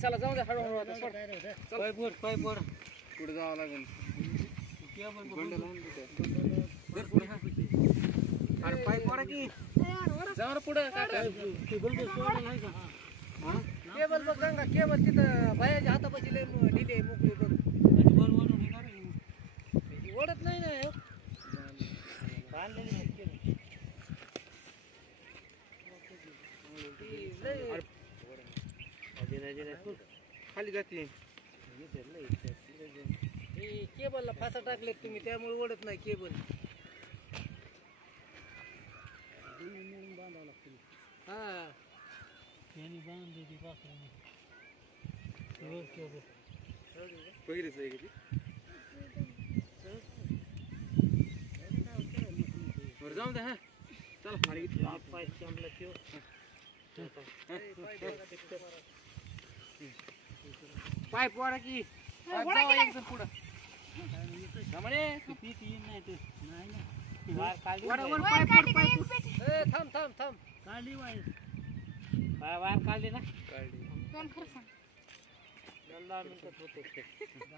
चला जाऊ दे हळूहळू आता सोड पाय बोर पुढे जावं लागेल अरे पाय पोरा की जाऊ रे पुढे केबल बघ गंगा केबल तिथं बायाच्या हातापाशी लय ढिले मोकळी बघ ओढत नाही ना खाली जाते केबलला फासा टाकलेत तुम्ही त्यामुळे ओढत नाही केबल हा पहिलेच आहे का बरं जाऊ दे हा चल पाय पोरा की एकदम पुढं थांब थांब थांब काढली वायर काढली ना 2 मिनिटात होते